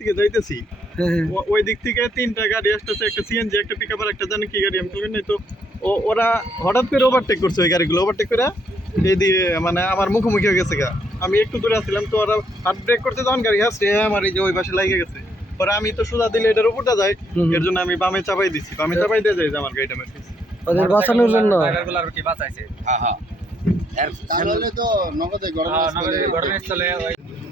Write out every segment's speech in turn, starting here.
থেকে যাইতেছি হ্যাঁ হ্যাঁ। ওই দিক থেকে তিনটা গাড়ি আসতেছে একটা সিএনজি একটা পিক আর একটা জানি কি গাড়ি আমি তো নাই তো ও ওরা হঠাৎ করে ওভারটেক করছে ওই গাড়িগুলো ওভারটেক করে এই দিয়ে মানে আমার মুখোমুখি হয়ে গেছে গা। আমি একটু দূরে আসছিলাম তো ওরা হাত ব্রেক করতে তখন গাড়ি আসছে আমার এই যে ওই পাশে লাগিয়ে গেছে। পরে আমি তো সোজা দিলে এটার উপরটা যায় হুম। এর জন্য আমি বামে চাপাই দিছি বামে চাপাই দিয়ে যাই যে আমার গাড়িটা মেরে ওদের বাঁচানোর জন্য। তাহলে তো নগদে ঘটনাস্থলে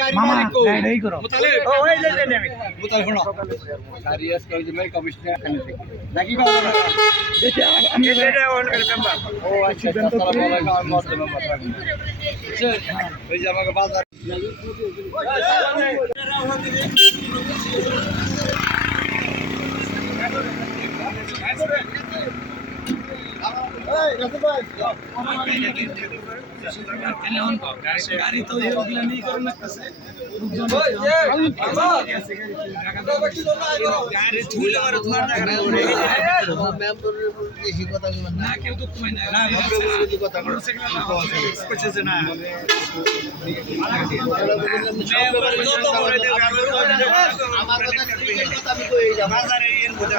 গাড়ি মামা? এই করো। ও ওই যে যে আমি শোনো। গাড়ি আজকে ওই কমিশনার এখানে থেকে নাকি এটা এটা অন করে মেম্বার ও আচ্ছা আসসালামু আলাইকুম আমি মহতরম মেম্বার ওই যে আমাকে বাজার গাড়ি তো এগুলা নেই করে লাগতেছে আমার কথা আমি কই যাব? বাজারে এর বোঝা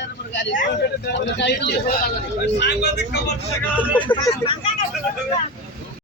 গাড়ি